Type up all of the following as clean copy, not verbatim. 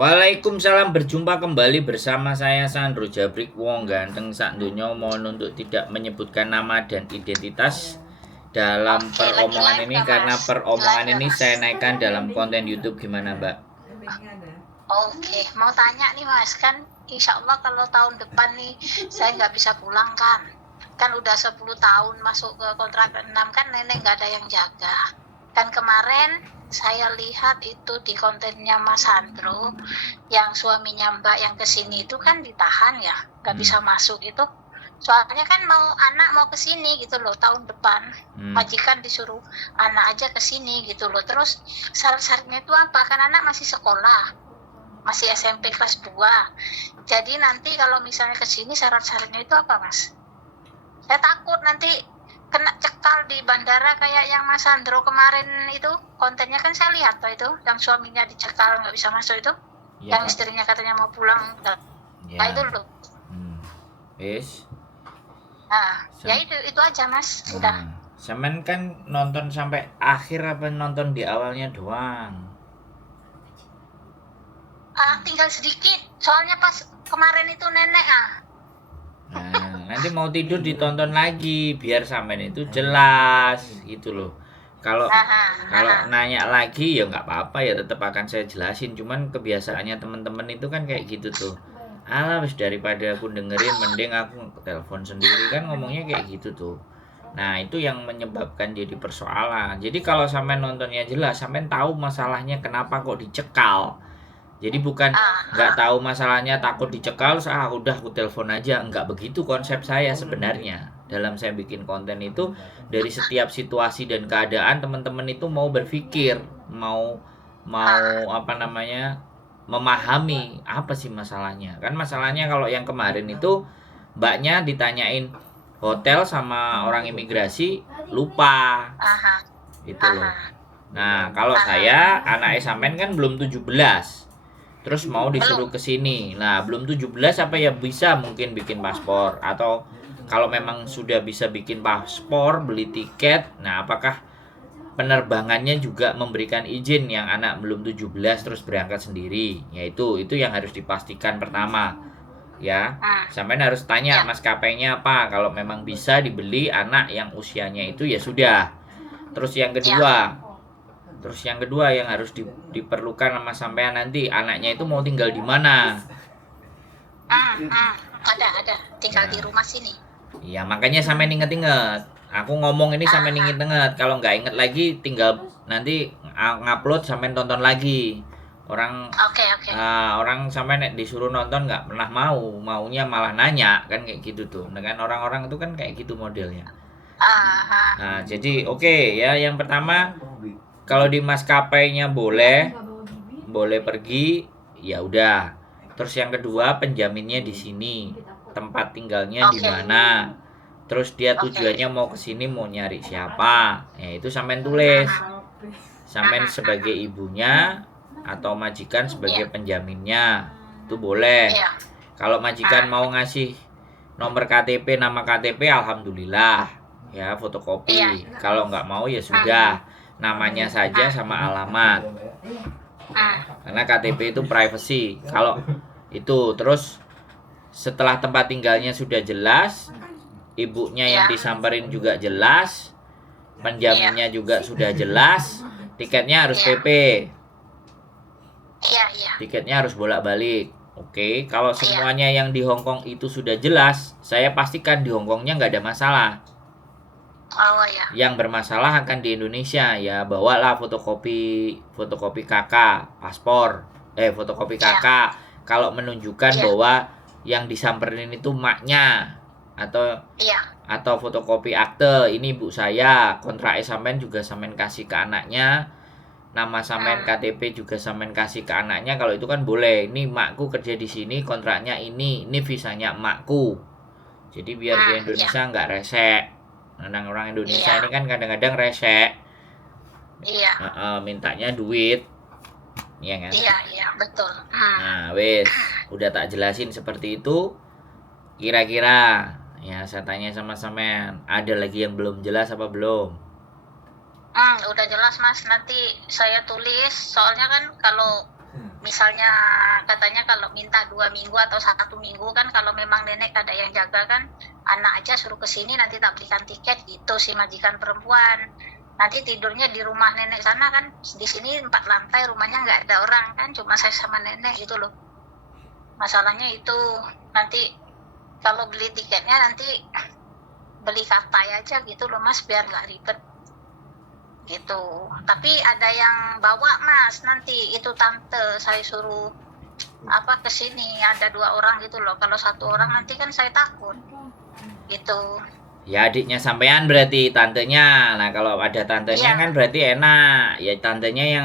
Waalaikumsalam, berjumpa kembali bersama saya Sandro Jabrik, wong ganteng sak donya. Mohon untuk tidak menyebutkan nama dan identitas dalam Oke, lagi peromongan live ini nggak, karena Mas? peromongan Live nggak, ini Mas? saya naikkan dalam konten YouTube. Gimana, Mbak? Oke, mau tanya nih, Mas. Kan insya Allah kalau tahun depan nih saya nggak bisa pulang kan. Kan udah 10 tahun masuk ke kontrak 6 kan nenek nggak ada yang jaga. Kan kemarin saya lihat itu di kontennya Mas Sandro yang suaminya Mbak yang kesini itu kan ditahan ya, nggak bisa masuk itu. Soalnya kan anak mau kesini gitu loh tahun depan. Majikan disuruh anak aja kesini gitu loh. Terus syarat-syaratnya itu apa? Kan anak masih sekolah, masih SMP kelas 2. Jadi nanti kalau misalnya kesini syarat-syaratnya itu apa, Mas? Saya takut nanti kena cekal di bandara kayak yang Mas Sandro kemarin itu. Kontennya kan saya lihat tuh itu, yang suaminya dicekal nggak bisa masuk itu. Ya, yang Pak. istrinya katanya mau pulang. Nah, Ya. itu loh. Wis. Nah, ya itu aja, Mas. Udah. Semen kan nonton sampai akhir apa nonton di awalnya doang? Tinggal sedikit. Soalnya pas kemarin itu nenek Nah, nanti mau tidur ditonton lagi biar sampean itu jelas gitu loh. Kalau nanya lagi ya nggak apa-apa, ya tetap akan saya jelasin. Cuman kebiasaannya teman-teman itu kan kayak gitu tuh. Alah, wis daripada aku dengerin mending aku telepon sendiri, kan ngomongnya kayak gitu tuh. Nah, itu yang menyebabkan jadi persoalan. Jadi kalau sampean nontonnya jelas, sampean tahu masalahnya kenapa kok dicekal. Jadi bukan nggak tahu masalahnya takut dicekal, udah aku telepon aja. Nggak begitu konsep saya sebenarnya. Dalam saya bikin konten itu, dari setiap situasi dan keadaan teman-teman itu mau berpikir, mau apa namanya, memahami apa sih masalahnya. Kan masalahnya kalau yang kemarin itu mbaknya ditanyain hotel sama orang imigrasi lupa. Itu loh. Nah, kalau saya anak sampean kan belum 17. Terus mau disuruh ke sini. Nah, belum 17 apa ya bisa mungkin bikin paspor, atau kalau memang sudah bisa bikin paspor, beli tiket. Nah, apakah penerbangannya juga memberikan izin yang anak belum 17 terus berangkat sendiri? Yaitu itu yang harus dipastikan pertama. Ya, sampean harus tanya maskapainya apa. Kalau memang bisa dibeli anak yang usianya itu ya sudah. Terus yang kedua, yang harus diperlukan sama sampean nanti, anaknya itu mau tinggal di mana? Ada tinggal di rumah sini. Iya, makanya sampean inget-inget. Aku ngomong ini sampean inget-inget. Kalau nggak inget lagi, tinggal nanti ngupload sampean tonton lagi. Orang orang sampean disuruh nonton nggak pernah maunya malah nanya kan, kayak gitu tuh. Dengan orang-orang itu kan kayak gitu modelnya. Nah, jadi oke, ya, yang pertama, kalau di maskapainya boleh pergi, ya udah. Terus yang kedua, penjaminnya di sini, tempat tinggalnya di mana. Terus dia tujuannya mau ke sini, mau nyari siapa. Ya itu sampean tulis. Sampean sebagai ibunya atau majikan sebagai penjaminnya. Itu boleh. Kalau majikan mau ngasih nomor KTP, nama KTP, alhamdulillah. Ya, fotokopi. Kalau nggak mau ya sudah, namanya saja sama alamat. Karena KTP itu privacy. Kalau itu, terus setelah tempat tinggalnya sudah jelas, ibunya yang disamperin juga jelas, penjaminnya juga sudah jelas, tiketnya harus PP. Tiketnya harus bolak-balik. Oke, kalau semuanya yang di Hongkong itu sudah jelas, saya pastikan di Hongkongnya nggak ada masalah. Yang bermasalah akan di Indonesia, ya bawalah fotokopi KK, paspor, fotokopi KK. Kalau menunjukkan bahwa yang disamperin itu maknya, atau fotokopi akte, ini ibu saya, kontrak sampean juga sampean kasih ke anaknya, nama sampean KTP juga sampean kasih ke anaknya. Kalau itu kan boleh. Ini makku kerja di sini, kontraknya ini visanya makku. Jadi biar di Indonesia nggak resek. Orang Indonesia ini kan kadang-kadang resek. Mintanya duit. Iya kan? Iya, betul. Nah, wes, udah tak jelasin seperti itu. Kira-kira ya saya tanya sama sampean, ada lagi yang belum jelas apa belum? Udah jelas, Mas. Nanti saya tulis. Soalnya kan kalau misalnya katanya kalau minta 2 minggu atau 1 minggu kan, kalau memang nenek ada yang jaga kan, anak aja suruh ke sini nanti tak belikan tiket gitu si majikan perempuan. Nanti tidurnya di rumah nenek sana kan, di sini 4 lantai rumahnya nggak ada orang kan, cuma saya sama nenek gitu loh. Masalahnya itu nanti kalau beli tiketnya nanti beli kartai aja gitu loh Mas, biar nggak ribet gitu. Tapi ada yang bawa Mas, nanti itu tante saya suruh ke sini, ada 2 orang gitu loh. Kalau 1 orang nanti kan saya takut gitu. Ya adiknya sampean berarti tantenya. Nah kalau ada tantenya kan berarti enak. Ya tantenya yang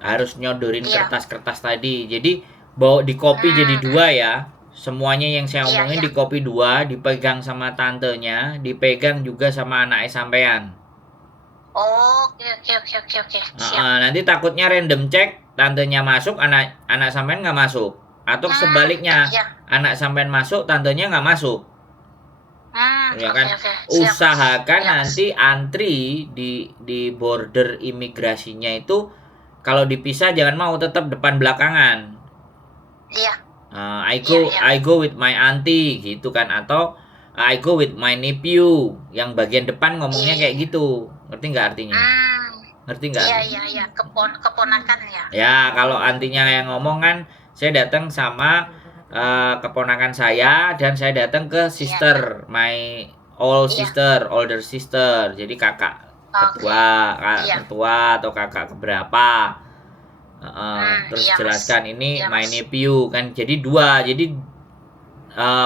harus nyodorin kertas-kertas tadi. Jadi bawa di copy jadi 2 ya. Semuanya yang saya omongin di copy 2, dipegang sama tantenya, dipegang juga sama anaknya sampean. Oke. Nanti takutnya random check, tantenya masuk, anak sampean nggak masuk. Atau sebaliknya, anak sampean masuk, tantenya nggak masuk. Ya kan? Usahakan nanti antri di border imigrasinya itu kalau dipisah jangan mau, tetap depan belakangan. Iya. I go with my auntie gitu kan, atau I go with my nephew, yang bagian depan ngomongnya kayak gitu. Ngerti nggak artinya? Ngerti nggak? Iya. Keponakan ya. Ya, kalau antinya yang ngomong kan, saya datang sama keponakan saya, dan saya datang ke sister, my older sister. Jadi kakak ketua atau kakak keberapa. Terus jelaskan ini my nephew kan, jadi 2. Jadi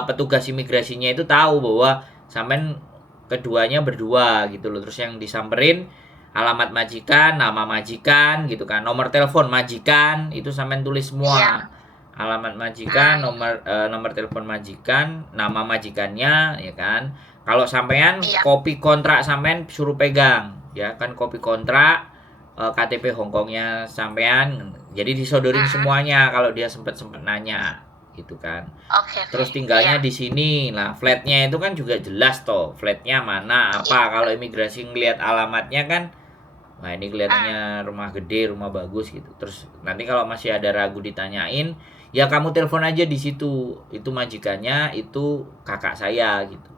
petugas imigrasinya itu tahu bahwa sampean keduanya berdua gitu loh. Terus yang disamperin alamat majikan, nama majikan gitu kan, nomor telepon majikan itu sampean tulis semua. Alamat majikan, nomor telepon majikan, nama majikannya ya kan. Kalau sampean kopi kontrak sampean suruh pegang ya kan, kopi kontrak, KTP Hongkongnya sampean. Jadi disodorin semuanya kalau dia sempat nanya gitu kan. Terus tinggalnya di sini. Nah, flatnya itu kan juga jelas toh. Flatnya mana apa. Kalau imigrasi ngelihat alamatnya kan, nah ini kelihatannya rumah gede, rumah bagus gitu. Terus nanti kalau masih ada ragu ditanyain, ya kamu telepon aja di situ. Itu majikannya, itu kakak saya gitu.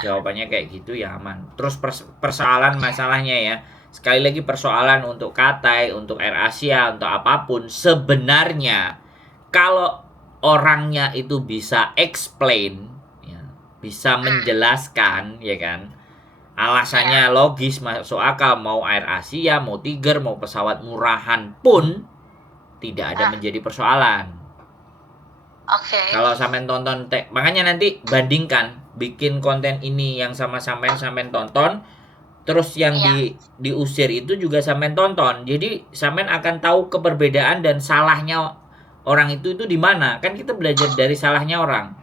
Jawabannya kayak gitu ya aman. Terus persoalan masalahnya ya. Sekali lagi, persoalan untuk Katai, untuk AirAsia, untuk apapun, sebenarnya kalau orangnya itu bisa explain ya, bisa menjelaskan ya kan, alasannya logis, masuk akal, mau AirAsia, mau Tiger, mau pesawat murahan pun tidak ada menjadi persoalan. Kalau sampean tonton, makanya nanti bandingkan, bikin konten ini yang sama sampean tonton, terus yang diusir itu juga sampean tonton. Jadi sampean akan tahu keperbedaan dan salahnya orang itu di mana. Kan kita belajar dari salahnya orang.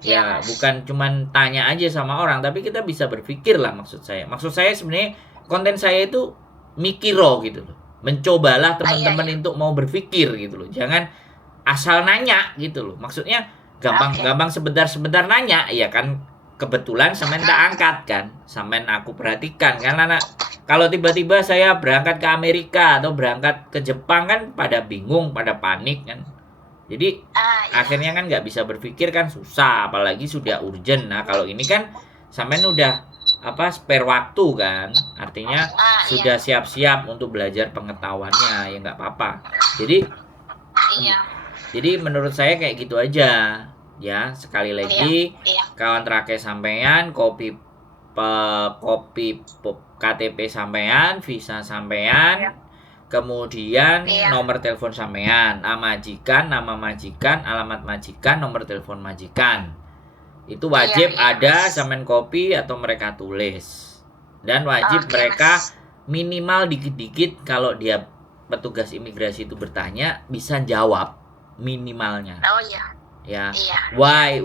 Ya, bukan cuman tanya aja sama orang, tapi kita bisa berpikir lah, maksud saya. Maksud saya sebenarnya konten saya itu mikiro gitu loh. Mencobalah teman-teman untuk mau berpikir gitu loh. Jangan asal nanya gitu loh. Maksudnya gampang sebentar nanya, ya kan. Kebetulan sampean tak angkat kan, sampean aku perhatikan kan, anak kalau tiba-tiba saya berangkat ke Amerika atau berangkat ke Jepang kan pada bingung, pada panik kan. Jadi akhirnya kan nggak bisa berpikir kan, susah, apalagi sudah urgent. Nah kalau ini kan sampean udah spare waktu kan, artinya sudah siap-siap untuk belajar pengetahuannya, ya nggak apa-apa. Jadi menurut saya kayak gitu aja. Ya, sekali lagi, kawan terakhir sampean, kopi KTP sampean, visa sampean, kemudian nomor telepon sampean, nama majikan, alamat majikan, nomor telepon majikan. Itu wajib ada sampean kopi atau mereka tulis. Dan wajib mereka minimal dikit-dikit kalau dia petugas imigrasi itu bertanya bisa jawab minimalnya. Ya, why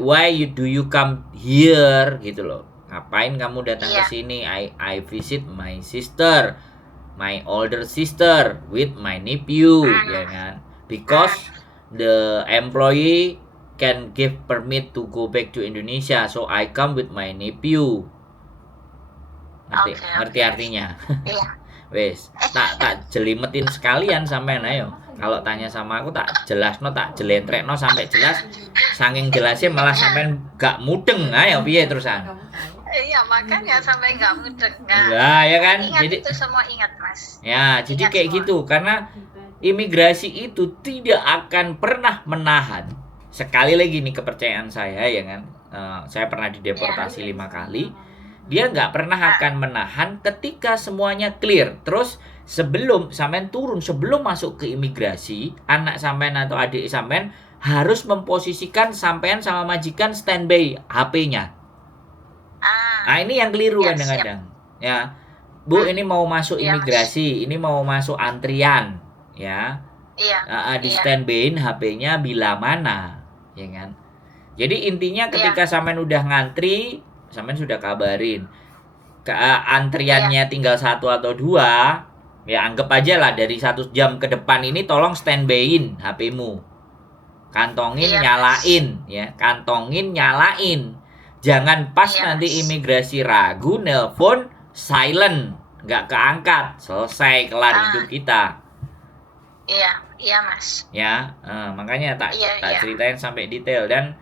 do you come here gitu loh, ngapain kamu datang ke sini? I visit my sister, my older sister with my nephew, ya kan, because the employee can give permit to go back to Indonesia, so I come with my nephew. Ngerti artinya? Wes, tak jelimetin sekalian sampean ayo. Kalau tanya sama aku tak jelasno, tak jelentrekno sampai jelas. Saking jelasnya malah sampean gak mudeng. Ayo piye terusan? Iya, makanya sampai nggak mudeng. Lah ya kan? Ingat Jadi itu semua, ingat Mas. ya, jadi Ingat kayak semua. gitu karena imigrasi itu tidak akan pernah menahan. Sekali lagi nih kepercayaan saya ya kan. Saya pernah dideportasi 5 kali. Dia nggak pernah akan menahan ketika semuanya clear. Terus sebelum sampean turun, sebelum masuk ke imigrasi, anak sampean atau adik sampean harus memposisikan sampean sama majikan standby HP-nya. Nah, ini yang keliru Ya, kadang-kadang. Ya. Bu, ini mau masuk Iya, Mas. imigrasi, ini mau masuk antrian, ya. Iya. Di Iya. standbyin HP-nya bila mana, ya kan? Jadi intinya ketika sampean udah ngantri, sampean sudah kabarin. Antriannya tinggal 1 atau 2, ya anggap aja lah dari 1 jam ke depan ini tolong standbyin HP-mu. Kantongin, Iya, nyalain, ya. Kantongin, nyalain. Jangan pas Iya, nanti Mas. imigrasi ragu, nelpon silent, nggak keangkat, selesai kelar hidup kita. Iya Mas. Ya, makanya tak Iya. ceritain sampai detail dan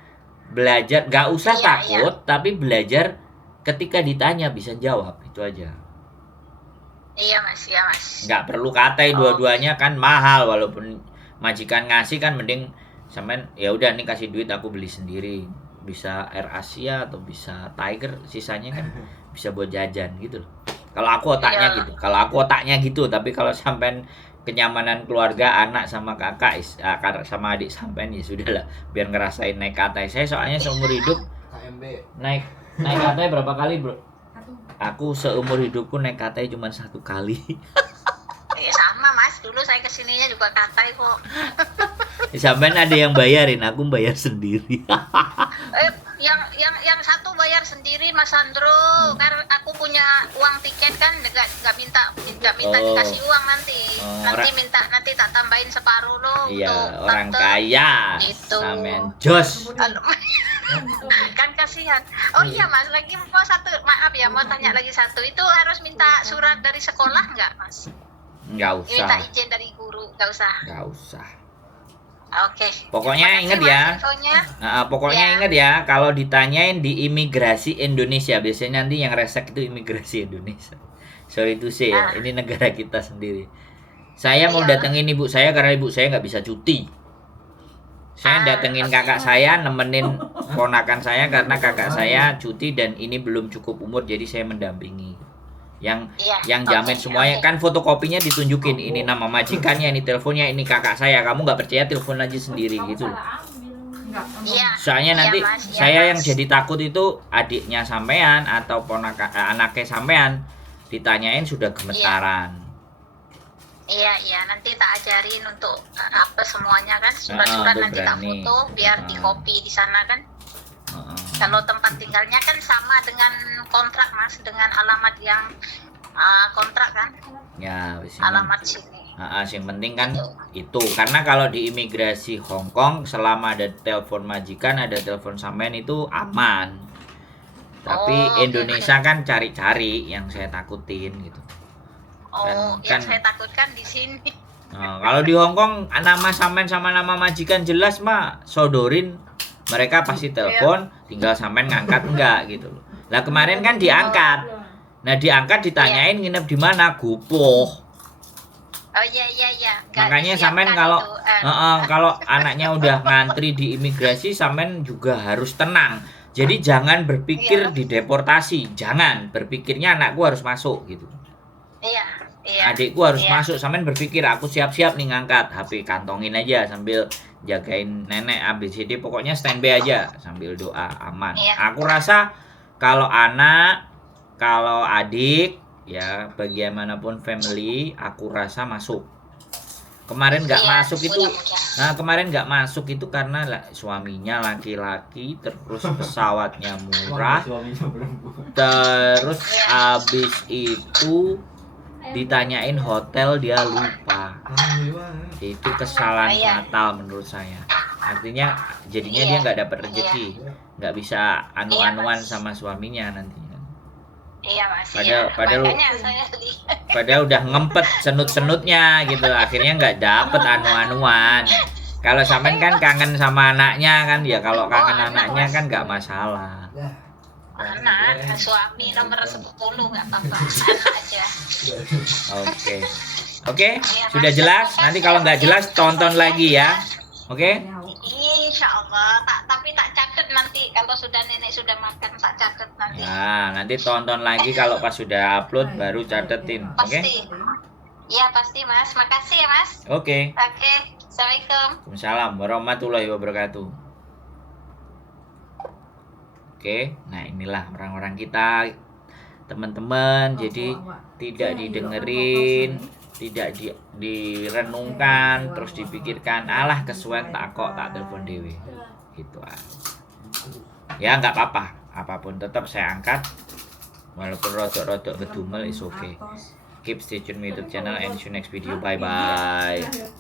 belajar, nggak usah Iya, takut, tapi belajar ketika ditanya bisa jawab, itu aja. Iya Mas. Nggak perlu katai dua-duanya kan mahal, walaupun majikan ngasih kan mending sampean ya udah nih kasih duit aku beli sendiri. Bisa Air Asia atau bisa Tiger, sisanya kan bisa buat jajan gitu loh. Kalau aku otaknya Iya. gitu. Kalau aku otaknya gitu, tapi kalau sampean kenyamanan keluarga, anak sama kakak, sama adik sampean ya sudahlah, biar ngerasain naik katai. Saya soalnya seumur hidup naik katai berapa kali, Bro? Aku seumur hidupku naik katai cuma 1 kali. Sama Mas, dulu saya kesininya juga katai kok. Sampean ada yang bayarin, aku bayar sendiri. Yang satu bayar sendiri Mas Sandro, karena aku punya uang tiket kan, nggak minta dikasih uang nanti. Nanti tak tambahin separuh loh. Iya, untuk orang tante. kaya. Gitu. Sampean jos. Kan kasihan. Oh iya Mas, lagi mau tanya lagi satu. Itu harus minta surat dari sekolah nggak Mas? Nggak Minta usah. izin dari guru, nggak usah. Nggak usah. Oke. Pokoknya ingat Mas, ya. infonya. Pokoknya Ya. ingat ya, kalau ditanyain di imigrasi Indonesia, biasanya nanti yang resek itu imigrasi Indonesia. Sorry to say ya, ini negara kita sendiri. Saya mau Iya. datengin ibu saya karena ibu saya nggak bisa cuti. Saya datengin kakak saya, nemenin ponakan saya karena kakak saya cuti dan ini belum cukup umur, jadi saya mendampingi. Yang jamin semuanya kan fotokopinya ditunjukin, ini nama majikannya, ini teleponnya, ini kakak saya. Kamu nggak percaya telepon aja sendiri gitu. Iya. Soalnya nanti Mas, saya Mas. yang jadi takut itu adiknya sampean atau anaknya sampean ditanyain sudah gemetaran. Iya, nanti tak ajarin untuk apa semuanya kan, surat-surat untuk nanti tak berani. foto biar di copy di sana kan. Kalau tempat tinggalnya kan sama dengan kontrak Mas, dengan alamat yang kontrak kan, Ya, alamat sini. yang penting kan itu, karena kalau di imigrasi Hong Kong selama ada telepon majikan, ada telepon sampean itu aman. Tapi Indonesia kan cari-cari, yang saya takutin gitu. Yang saya takutkan di sini. Kalau di Hong Kong nama sampean sama nama majikan jelas mah, sodorin, mereka pasti telepon, tinggal sampean ngangkat enggak gitu loh. Lah kemarin kan diangkat. Nah, diangkat ditanyain nginep di mana, Gupoh. Iya. Makanya sampean kalau anaknya udah ngantri di imigrasi, sampean juga harus tenang. Jadi jangan berpikir dideportasi, jangan berpikirnya anakku harus masuk gitu. Iya. Adikku harus masuk, sampean berpikir aku siap-siap nih ngangkat, HP kantongin aja sambil jagain nenek ABCD, pokoknya standby aja sambil doa aman. Aku rasa kalau anak, kalau adik, ya bagaimanapun family, aku rasa masuk. Kemarin nggak masuk itu, kemarin nggak masuk itu karena suaminya laki-laki, terus pesawatnya murah, terus abis itu ditanyain hotel dia lupa. Itu kesalahan fatal menurut saya. Artinya jadinya dia nggak dapat rezeki, nggak bisa anu-anuan sama suaminya nantinya. Iya Mas. Padahal Makanya saya lihat. padahal udah ngempet senut-senutnya gitu, akhirnya nggak dapet anu-anuan. Kalau sampean kan kangen sama anaknya kan, ya kalau kangen anaknya kan nggak masalah. Anak, suami nomor 10 nggak apa-apa, anak aja. Oke, sudah jelas. Nanti kalau nggak jelas tonton lagi ya. Oke? Insya Allah. Tapi tak catat nanti kalau sudah nenek sudah makan, tak catat nanti. Nah, nanti tonton lagi kalau pas sudah upload baru catetin. Oke? Pasti. Iya pasti Mas. Makasih ya Mas. Oke. Oke. Assalamualaikum. Waalaikumsalam warahmatullahi wabarakatuh. Oke, nah inilah orang-orang kita, teman-teman. Jadi tidak didengerin, tidak direnungkan, terus dipikirkan, alah kesuwen tak kok tak telepon dewe. Gitu ah. Ya nggak apa-apa, apapun tetap saya angkat. Walaupun rodok-rodok ngedumel is okay. Keep stay tune with YouTube channel and see you next video. Bye bye.